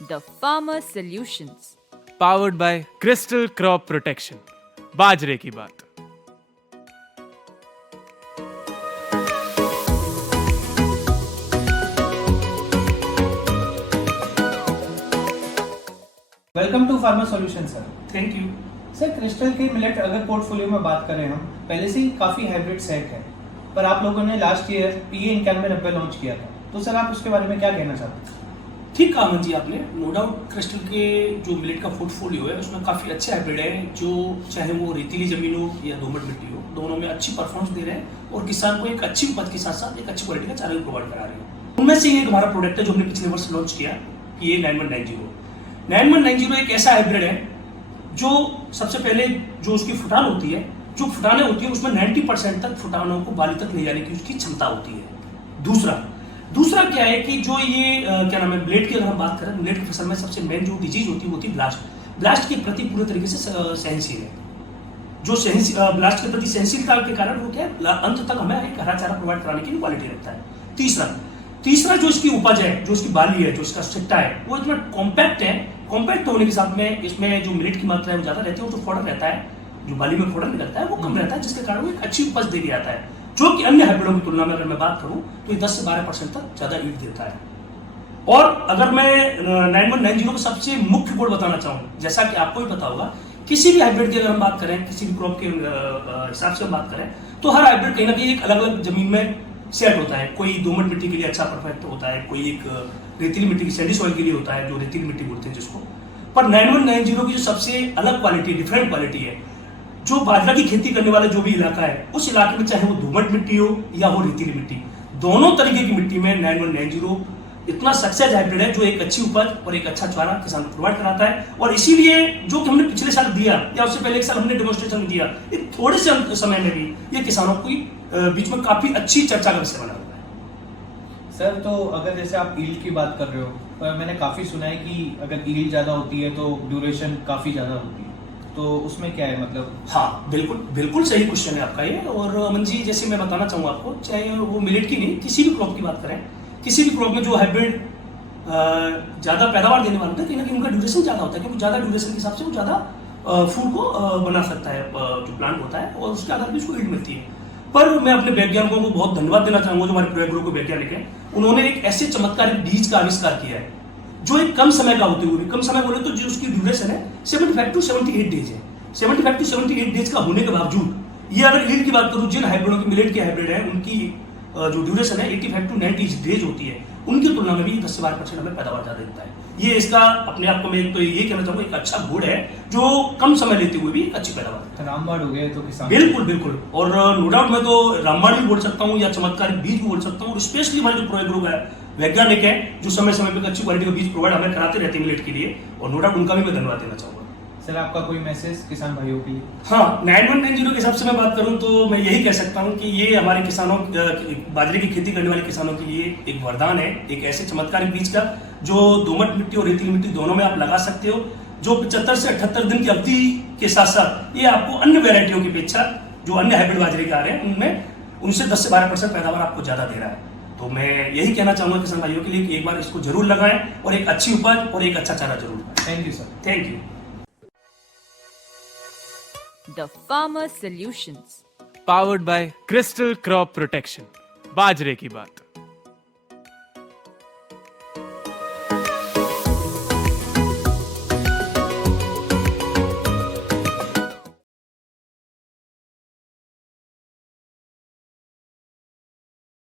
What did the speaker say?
The Farmer Solutions. Powered by Crystal crop protection, बाजरे की बात। Welcome to farmer solution sir. Thank you sir, Crystal के millet अगर portfolio में बात करें हम पहले से ही काफी हाइब्रिड सेट है, पर आप लोगों ने लास्ट ईयर PA 9190 लॉन्च किया था, तो सर आप उसके बारे में क्या कहना चाहते हैं? ठीक कहा अमन जी आपने। नो डाउट क्रिस्टल के जो मिलेट का पोर्टफोलियो है उसमें काफ़ी अच्छे हाइब्रिड है, जो चाहे वो रेतीली जमीन हो या दोमट मिट्टी हो, दोनों में अच्छी परफॉर्मेंस दे रहे हैं और किसान को एक अच्छी उपज के साथ साथ एक अच्छी क्वालिटी का चारा भी प्रोवाइड करा रहे हैं। उनमें से एक हमारा प्रोडक्ट है जो हमने पिछले वर्ष लॉन्च किया, PA 9190 एक ऐसा हाइब्रिड है जो सबसे पहले जो उसकी फुटान होती है, जो फुटाने होती है उसमें 90% तक फुटानों को बाली तक ले जाने की उसकी क्षमता होती है। दूसरा क्या है कि जो ये क्या नाम है, ब्लेड की अगर हम बात करें, ब्लेड की फसल में सबसे मेन जो डिजीज होती है ब्लास्ट के प्रति पूरे तरीके से सहनशील है। जो ब्लास्ट के प्रति सहनशीलता के कारण वो क्या है, अंत तक हमें एक हरा चारा प्रोवाइड कराने की क्वालिटी रखता है। तीसरा जो इसकी उपज है, जो इसकी बाली है, जो इसका सिट्टा है, वो इतना कॉम्पैक्ट है। कॉम्पैक्ट होने के साथ में इसमें जो मिलेट की मात्रा है वो ज्यादा रहती है, वो जो फोड़न रहता है, जो बाली में फोड़न निकलता है वो कम रहता है, जिसके कारण वो एक अच्छी उपज दे के आता है, जो कि अन्य हाइब्रिडों की तुलना में अगर मैं बात करूं तो ये 10 से 12% तक ज्यादा ईल्ड देता है। और अगर मैं 9190 का सबसे मुख्य गुण बताना चाहूँ, जैसा कि आपको भी पता होगा, किसी भी हाइब्रिड की अगर हम बात करें, किसी भी क्रॉप के हिसाब से हम बात करें, तो हर हाइब्रिड कहीं ना कहीं एक अलग अलग जमीन में सेट होता है। कोई दोमट मिट्टी के लिए अच्छा परफेक्ट होता है, कोई एक रेतीली मिट्टी की सैंडी सॉइल के लिए होता है, जो रेतीली मिट्टी बोलते हैं जिसको। पर 9190 की जो सबसे अलग क्वालिटी, डिफरेंट क्वालिटी है, जो बाजरा की खेती करने वाला जो भी इलाका है, उस इलाके में चाहे वो दोमट मिट्टी हो या वो रेतीली मिट्टी, दोनों तरीके की मिट्टी में 9190 इतना सक्सेस हाइब्रिड है जो एक अच्छी उपज और एक अच्छा चारा किसान को प्रोवाइड कराता है। और इसीलिए जो कि हमने पिछले साल दिया या उससे पहले एक साल हमने डेमोन्स्ट्रेशन में दिया, एक थोड़े से समय में भी ये किसानों की बीच में काफी अच्छी चर्चा का विषय बना हुआ है। सर, तो अगर जैसे आप ईल्ड की बात कर रहे हो, पर मैंने काफी सुना है कि अगर ईल्ड ज्यादा होती है तो ड्यूरेशन काफी ज्यादा होती है, तो उसमें क्या है मतलब? हाँ, बिल्कुल सही क्वेश्चन है आपका ये। और अमन जी, जैसे मैं बताना चाहूँगा आपको, चाहे वो मिलेट की नहीं, किसी भी क्रॉप की बात करें, किसी भी क्रॉप में जो हाइब्रिड ज़्यादा पैदावार देने वाले होते हैं, कहीं ना कहीं उनका ड्यूरेशन ज़्यादा होता है, क्योंकि ज़्यादा ड्यूरेशन के हिसाब से वो ज़्यादा फूड को बना सकता है, जो प्लांट होता है, और उसके आधार पर उसको ईल्ड मिलती है। पर मैं अपने वैज्ञानिकों को बहुत धन्यवाद देना चाहूँगा, जो हमारे प्रयोग के वैज्ञानिक हैं, उन्होंने एक ऐसे चमत्कारिक बीज का आविष्कार किया है जो एक कम समय का होते हुए भी, कम समय बोले तो जो उसकी ड्यूरेशन है 75 to 78 डेज है। 75 to 78 डेज का होने के बावजूद ये, अगर ईल्ड की बात करूं, जिन हाइब्रिडों की मिलेट के हाइब्रिड है, उनकी जो ड्यूरेशन है 85 to 90 डेज होती है, उनकी तुलना में भी 10 से 12% हमें पैदावार ज्यादा देता है। ये इसका अपने आप को मैं एक तो ये कहना चाहूंगा, एक अच्छा गुण है जो कम समय लेते हुए भी अच्छी पैदावार देता है। रामबाण हो गए तो किसान बिल्कुल। और नो डाउट मैं तो रामबाण भी बोल सकता हूँ या चमत्कारिक बीज भी बोल सकता हूँ। और स्पेशली हमारे जो प्रयोग वैज्ञानिक है, जो समय समय पर अच्छी क्वालिटी का बीज प्रोवाइड हमें कराते रहते हैं मिलेट के लिए, और नो डाउट उनका भी मैं धन्यवाद देना चाहूंगा। सर, आपका कोई मैसेज किसान भाइयों के लिए? हाँ, 9190 के हिसाब से मैं बात करूं तो मैं यही कह सकता हूं कि ये हमारे किसानों, बाजरे की खेती करने वाले किसानों के लिए एक वरदान है, एक ऐसे चमत्कारिक बीज का जो दोमट मिट्टी और रेतीली मिट्टी दोनों में आप लगा सकते हो, जो 75 से 78 दिन की अवधि के साथ साथ ये आपको अन्य वेराइटियों की अपेक्षा, जो अन्य हाइब्रिड बाजरे के आ रहे हैं, उनमें उनसे 10 से 12% पैदावार आपको ज्यादा दे रहा है। तो मैं यही कहना चाहूंगा किसान भाइयों के लिए कि एक बार इसको जरूर लगाएं और एक अच्छी उपज और एक अच्छा चारा जरूर लगाएं। Thank you sir. Thank you. The Farmer Solutions. Powered by Crystal crop protection, बाजरे की बात।